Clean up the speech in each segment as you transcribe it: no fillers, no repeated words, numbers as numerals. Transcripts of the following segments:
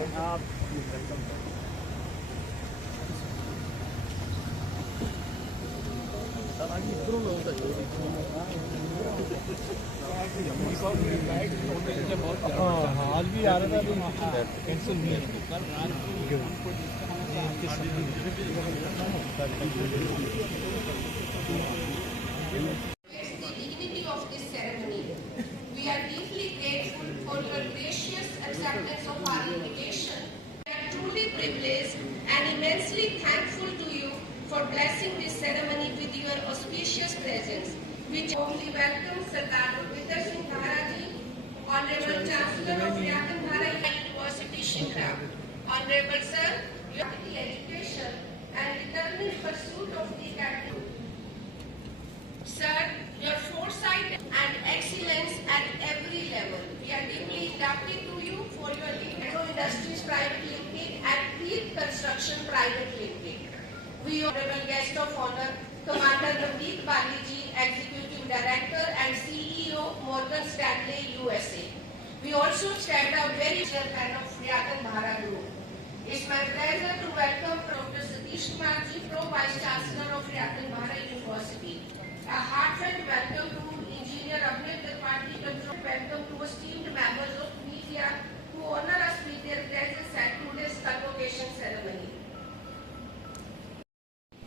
आप आगे दोनों लोगों का आज भी आ रहा था कैंसिल नहीं dignity of this ceremony. We are deeply grateful for your gracious acceptance of our invitation. We are truly privileged and immensely thankful to you for blessing this ceremony with your auspicious presence. We warmly welcome Sardar Gurvinder Singh Dhara ji, Honorable Chancellor of Riyatan Dhara University, Shikra. Honorable Sir, your education and determined pursuit of the academy. Sir, your foresight and excellence at every level. We are deeply indebted to you for your Agro Industries Private Limited and Creed Construction Private Limited. We honorable guest of honor, Commander Navdeep Bali ji, Executive Director and CEO, Morgan Stanley, USA. We also extend a very fan of Riyatan Dhara Group. It's my pleasure to welcome Dr. Satish Kumar ji, Pro Vice Chancellor of Riyatan Dhara University. A heartfelt welcome to Engineer Abhay Tripathi, welcome to esteemed members of media who honor us with their presence at today's convocation ceremony.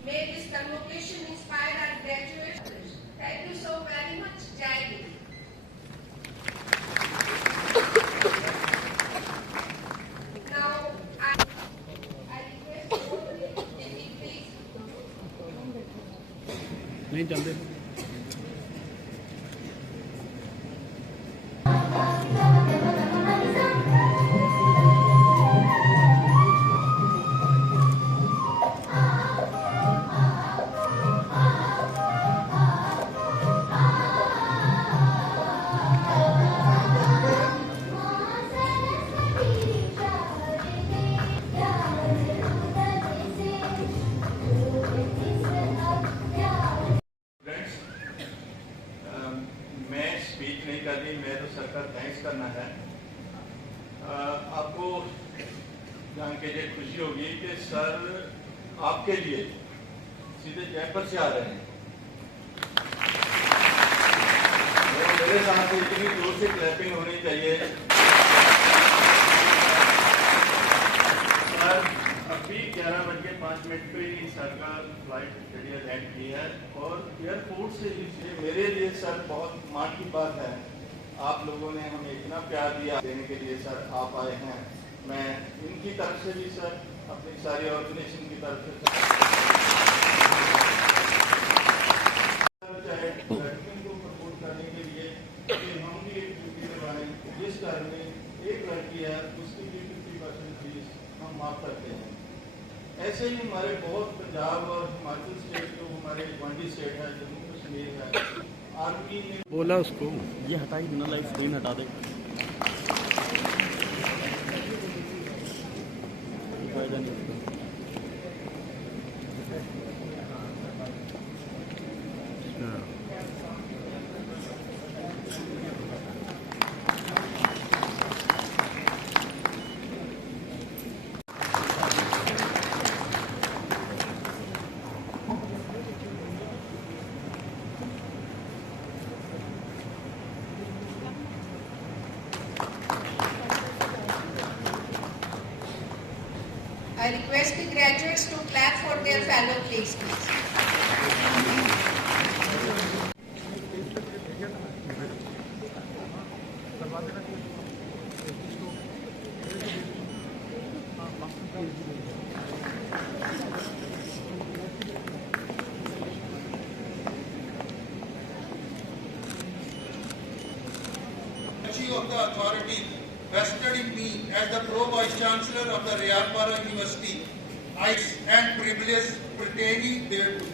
May this convocation inspire our graduates. Thank you so very much. Jai Hind. Now, I request all the dignitaries. नहीं चलते मैं तो सरकार thanks करना है। आपको जान के ये खुशी होगी कि सर आपके लिए सीधे जयपुर से आ रहे हैं। मेरे साथ इतनी जोर से क्लैपिंग होनी चाहिए। सर अभी 11:05 पे ही सर का फ्लाइट लैंड की है और एयरपोर्ट से ही मेरे लिए सर बहुत मान की बात है। आप लोगों ने हमें इतना प्यार दिया देने के लिए सर आप आए हैं। मैं इनकी तरफ से भी सर अपनी सारी ऑर्गेनाइजेशन की तरफ से चाहे लड़कियों को प्रमोट करने के लिए कि हम भी एक ड्यूटी निभाएं। जिस घर में एक लड़की है उसकी भी 50% फीस हम माफ करते हैं। ऐसे ही हमारे बहुत पंजाब और हिमाचल स्टेट जो हमारे गवांडी स्टेट है, जम्मू कश्मीर है, आर्मी ने बोला उसको ये हटाई ना, लाइव स्क्रीन हटा दे। फायदा नहीं उसका। I request the graduates to clap for their fellow colleagues, please. Of the authority vested in me as the Pro Vice Chancellor of the Riyadpara University, rights and privileges pertaining thereto.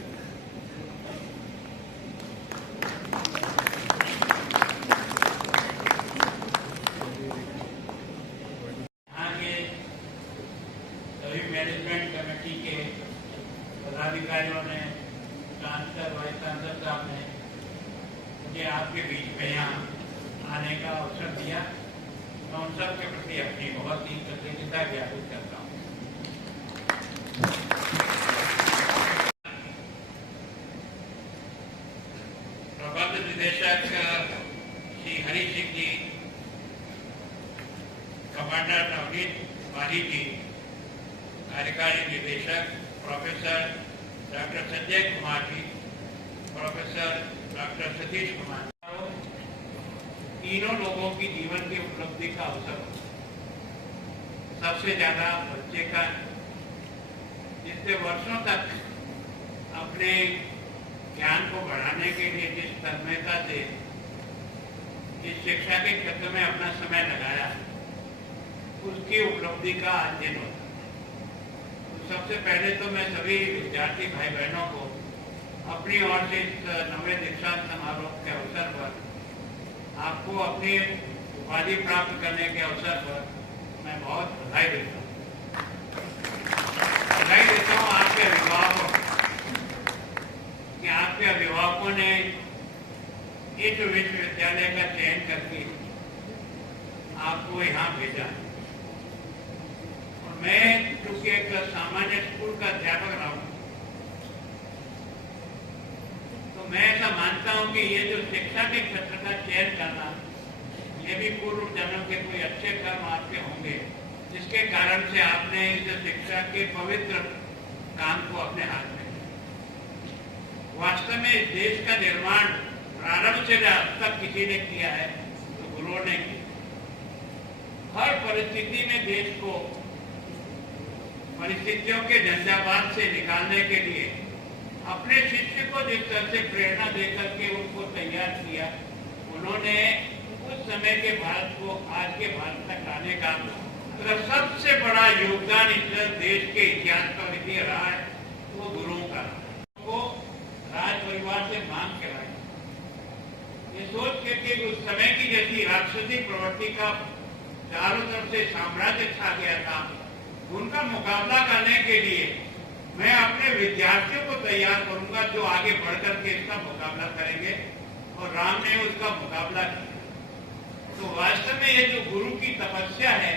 यहाँ के सभी management committee के पदाधिकारियों ने, chancellor, vice chancellor साहब ने मुझे आपके बीच में यहाँ आने का अवसर दिया। मैं उन सबके प्रति अपनी बहुत ही कृतज्ञता ज्ञापित करता हूँ। प्रबंध निदेशक श्री हरि सिंह जी, कमांडर नवनीत माली जी, कार्यकारी निदेशक professor doctor Sanjay Kumar ji, professor doctor Satish Kumar, तीनों लोगों की जीवन की उपलब्धि का अवसर सबसे ज्यादा बच्चे का, जिससे वर्षों तक अपने ज्ञान को बढ़ाने के लिए जिस तन्मयता से इस शिक्षा के क्षेत्र में अपना समय लगाया, उसकी उपलब्धि का आज दिन होता। तो सबसे पहले तो मैं सभी विद्यार्थी भाई बहनों को अपनी ओर से इस 90वें दीक्षांत समारोह के अवसर पर, आपको अपनी उपाधि प्राप्त करने के अवसर पर मैं बहुत बधाई देता हूँ। बधाई देता हूँ आपके अभिभावकों कि आपके अभिभावकों ने इस विश्वविद्यालय का चयन करके आपको यहाँ भेजा। और मैं चूंकि एक सामान्य स्कूल का अध्यापक रहा हूँ, तो मैं ऐसा मानता हूँ कि ये जो शिक्षा के क्षेत्र का चयन करना, ये भी पूर्व जन्म के कोई अच्छे कर्म आपके होंगे, जिसके कारण से आपने इस शिक्षा के पवित्र काम को अपने हाथ में। वास्तव में इस देश का निर्माण प्रारंभ से अब तक किसी ने किया है तो गुरुओं ने किया। हर परिस्थिति में देश को परिस्थितियों के झंझावात से निकालने के लिए अपने शिष्य को जिस तरह से प्रेरणा देकर के उनको तैयार किया, उन्होंने उस समय के भारत को आज के भारत तक लाने का अगर सबसे बड़ा योगदान इस देश के इतिहास का विधि रहा है, वो गुरुओं का। वो राज परिवार से मांग के लाए, ये सोच के कि उस समय की जैसी राक्षसी प्रवृत्ति का चारों तरफ से साम्राज्य छा गया था, उनका मुकाबला करने के लिए मैं अपने विद्यार्थियों को तैयार करूंगा जो आगे बढ़कर के इसका मुकाबला करेंगे, और राम ने उसका मुकाबला किया। तो वास्तव में ये जो गुरु की तपस्या है,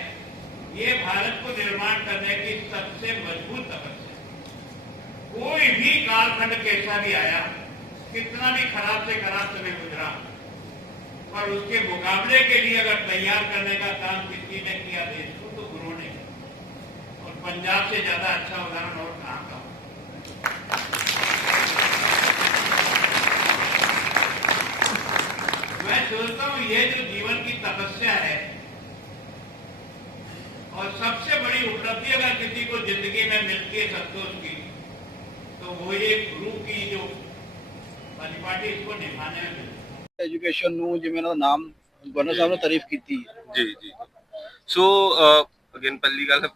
ये भारत को निर्माण करने की सबसे मजबूत तपस्या। कोई भी कालखंड कैसा भी आया, कितना भी खराब से खराब समय गुजरा, पर उसके मुकाबले के लिए अगर तैयार करने का काम किसी ने किया देश को, तो गुरु ने। और पंजाब से ज्यादा अच्छा उदाहरण और कहाँ का। मैं सोचता हूँ ये जो जीवन की तपस्या है, और सबसे बड़ी उपलब्धि अगर किसी को जिंदगी में मिलती है संतोष की, तो वो ये गुरु की जो परिपाटी इसको निभाने में मिलती है। एजुकेशन ਨੂੰ ਜਿਵੇਂ ਉਹਨਾਂ ਦਾ ਨਾਮ ਗਵਰਨਰ ਸਾਹਿਬ ਨੇ ਤਾਰੀਫ ਕੀਤੀ ਜੀ ਜੀ ਸੋ ਅਗੇਨ ਪਹਿਲੀ ਗੱਲ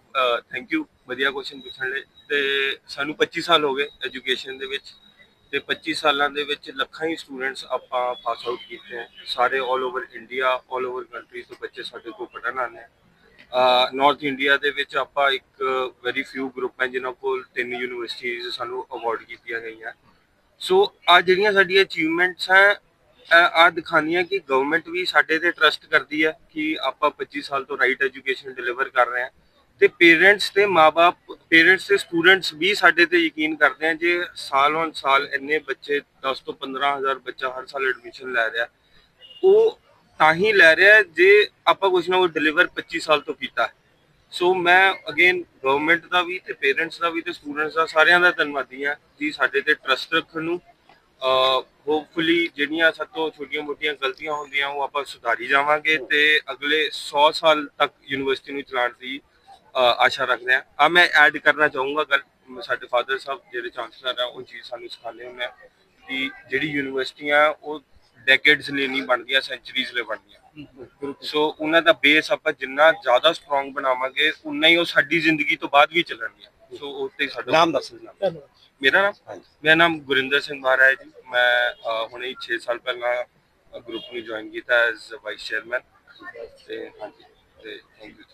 ਥੈਂਕ ਯੂ ਵਧੀਆ ਕੁਐਸਚਨ ਪੁੱਛਣ ਲਈ। ਤੇ ਸਾਨੂੰ 25 ਸਾਲ ਹੋ ਗਏ ਐਜੂਕੇਸ਼ਨ ਦੇ ਵਿੱਚ, ਤੇ 25 ਸਾਲਾਂ ਦੇ ਵਿੱਚ ਲੱਖਾਂ ਹੀ ਸਟੂਡੈਂਟਸ ਆਪਾਂ ਪਾਸ ਆਊਟ ਕੀਤੇ ਹੈ, ਸਾਰੇ all over India, all over country ਤੋਂ ਬੱਚੇ ਸਾਡੇ ਕੋਲ ਪੜ੍ਹਨ ਆਉਂਦੇ ਆ। ਨਾਰਥ ਇੰਡੀਆ ਦੇ ਵਿੱਚ ਆਪਾਂ ਇੱਕ ਵੈਰੀ ਫਿਊ ਗਰੁੱਪ ਹੈ ਜਿਨ੍ਹਾਂ ਕੋਲ 3 ਯੂਨੀਵਰਸਿਟੀਜ਼ ਸਾਨੂੰ ਅਵਾਰਡ ਕੀਤੀਆਂ ਗਈਆਂ। ਸੋ ਆ ਜਿਹੜੀਆਂ ਸਾਡੀਆਂ ਅਚੀਵਮੈਂਟਸ ਹੈ, ਆ ਦਿਖਾਉਂਦੀਆਂ ਕਿ ਗਵਰਨਮੈਂਟ ਵੀ ਸਾਡੇ ਤੇ ਟਰਸਟ ਕਰਦੀ ਹੈ ਕਿ ਆਪਾਂ 25 ਸਾਲ ਤੋਂ ਰਾਈਟ ਐਜੂਕੇਸ਼ਨ ਡਿਲੀਵਰ ਕਰ ਰਹੇ ਹਾਂ, ਤੇ ਪੇਰੈਂਟਸ ਤੇ ਮਾਂ-ਬਾਪ, ਪੇਰੈਂਟਸ ਤੇ ਸਟੂਡੈਂਟਸ ਵੀ ਸਾਡੇ ਤੇ ਯਕੀਨ ਕਰਦੇ ਆ। ਜੇ ਸਾਲ ਔਨ ਸਾਲ ਇੰਨੇ ਬੱਚੇ 10 ਤੋਂ 15,000 ਬੱਚਾ ਹਰ ਸਾਲ ਐਡਮਿਸ਼ਨ ਲੈ ਰਿਹਾ, ਉਹ ਤਾਂ ਹੀ ਲੈ ਰਿਹਾ ਜੇ ਆਪਾਂ ਕੁਛ ਨਾ ਕੁਛ ਡਿਲੀਵਰ 25 ਸਾਲ ਤੋਂ ਕੀਤਾ। ਸੋ ਮੈਂ ਅਗੇਨ ਗਵਰਨਮੈਂਟ ਦਾ ਵੀ ਤੇ ਪੇਰੈਂਟਸ ਦਾ ਵੀ ਤੇ ਸਟੂਡੈਂਟਸ ਦਾ ਸਾਰਿਆਂ ਦਾ ਧੰਨਵਾਦੀ ਹਾਂ ਜੀ ਸਾਡੇ ਤੇ ਟਰਸਟ ਰੱਖਣ ਨੂੰ। ਹੋਪਫੁਲੀ ਜਿਹੜੀਆਂ ਸਭ ਤੋਂ ਛੋਟੀਆਂ ਮੋਟੀਆਂ ਗਲਤੀਆਂ ਹੁੰਦੀਆਂ ਉਹ ਆਪਾਂ ਸੁਧਾਰੀ ਜਾਵਾਂਗੇ, ਤੇ ਅਗਲੇ 100 ਸਾਲ ਤੱਕ ਯੂਨੀਵਰਸਿਟੀ ਨੂੰ ਚਲਾਉਣ ਦੀ ਆਸ਼ਾ ਰੱਖਦੇ ਹਾਂ। ਆ ਮੈਂ ਐਡ ਕਰਨਾ ਚਾਹੂੰਗਾ ਗੱਲ, ਸਾਡੇ ਫਾਦਰ ਸਾਹਿਬ ਜਿਹੜੇ ਚਾਂਸਲਰ ਆ ਉਹ ਚੀਜ਼ ਸਾਨੂੰ ਸਿਖਾਉਂਦੇ ਹੁੰਦੇ ਆ ਕਿ ਜਿਹੜੀ ਯੂਨੀਵਰਸਿਟੀਆਂ ਉਹ ਡੈਕੇਡਸ ਲਈ ਨਹੀਂ ਬਣਦੀਆਂ, ਸੈਂਚਰੀਜ਼ ਲਈ ਬਣਦੀਆਂ। ਸੋ ਉਹਨਾਂ ਦਾ ਬੇਸ ਆਪਾਂ ਜਿੰਨਾ ਜ਼ਿਆਦਾ ਸਟਰੋਂਗ ਬਣਾਵਾਂਗੇ, ਉਨਾ ਹੀ ਉਹ ਸਾਡੀ ਜ਼ਿੰਦਗੀ ਤੋਂ ਬਾਅਦ ਵੀ ਚੱਲਣਗੀਆਂ। ਸੋ ਉੱਤੇ ਸਾਡਾ ਨਾਮ ਦੱਸ ਦਿਓ। ਮੇਰਾ ਨਾਮ ਗੁਰਿੰਦਰ ਸਿੰਘ ਬਾਰਾ ਹੈ ਜੀ। ਮੈਂ ਹੁਣੇ 6 ਸਾਲ ਪਹਿਲਾਂ ਗਰੁੱਪ ਨੂੰ ਜੁਆਇਨ ਕੀਤਾ ਐਜ਼ ਵਾਈਸ ਚੇਅਰਮੈਨ। ਤੇ ਹਾਂਜੀ, ਤੇ ਥੈਂਕ ਯੂ।